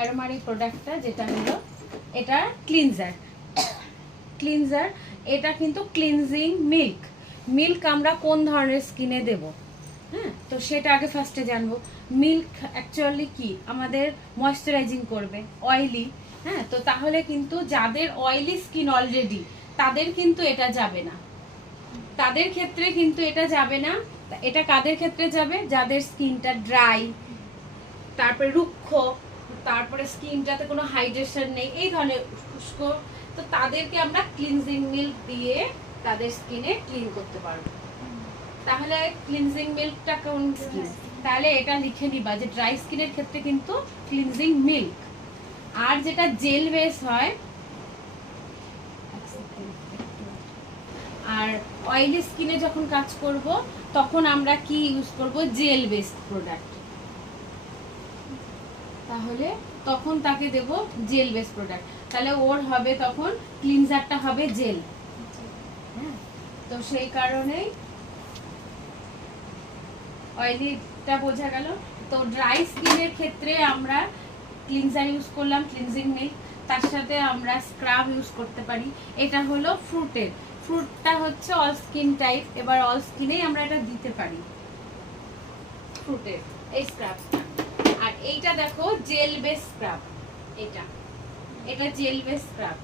অ্যারোমার এই প্রোডাক্টটা, যেটা হলো এটা ক্লিনজার। এটা কিন্তু ক্লিনজিং মিল্ক আমরা কোন ধরনের স্কিনে দেব, হ্যাঁ, তো সেটা আগে ফার্স্টে জানবো। মিল্ক অ্যাকচুয়ালি কি আমাদের ময়শ্চারাইজিং করবে, অয়েলি, হ্যাঁ, তো তাহলে কিন্তু যাদের অয়েলি স্কিন অলরেডি তাদের কিন্তু এটা যাবে না, তাদের ক্ষেত্রে কিন্তু এটা যাবে না। এটা কাদের ক্ষেত্রে যাবে? যাদের স্কিনটা ড্রাই, তারপরে রুক্ষ, তারপরে স্কিনটাতে কোনো হাইড্রেশন নেই, এই ধরনের শুষ্ক, তো তাদেরকে আমরা ক্লিনজিং মিল্ক দিয়ে তাদের স্কিনে ক্লিন করতে পারবো। তাহলে ক্লিনজিং মিল্কটা কোন স্কিন? তাহলে এটা লিখে নিবা যে ড্রাই স্কিনের ক্ষেত্রে কিন্তু ক্লিনজিং মিল্ক। আর যেটা জেল বেস হয়, আর অয়েলি স্কিনে যখন কাজ করব তখন আমরা কি ইউজ করব? Jail based product. তাহলে তখন তাকে দেব জেল বেসড প্রোডাক্ট, তাহলে ওর হবে তখন ক্লিনজারটা হবে জেল। হ্যাঁ, তো সেই কারণেই অয়েলিটা বোঝা গেল। তো ড্রাই স্কিনের ক্ষেত্রে আমরা ক্লিনজার ইউজ করলাম, ক্লিনজিং মিল্ক, তার সাথে আমরা স্ক্রাব ইউজ করতে পারি। এটা হলো ফ্রুটটা হচ্ছে অল স্কিন টাইপ, এবার অল স্কিনেই আমরা এটা দিতে পারি ফ্রুটের এই স্ক্রাবটা। আর এইটা দেখো জেল বেস স্ক্রাব, এটা জেল বেস স্ক্রাব।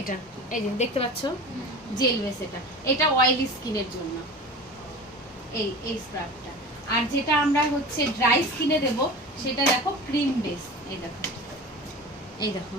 এটা এই যে দেখতে পাচ্ছ জেল বেস, এটা অয়েলি স্কিনের জন্য এই স্ক্রাবটা। আর যেটা আমরা হচ্ছে ড্রাই স্কিনে দেব সেটা দেখো ক্রিম বেস, এই দেখো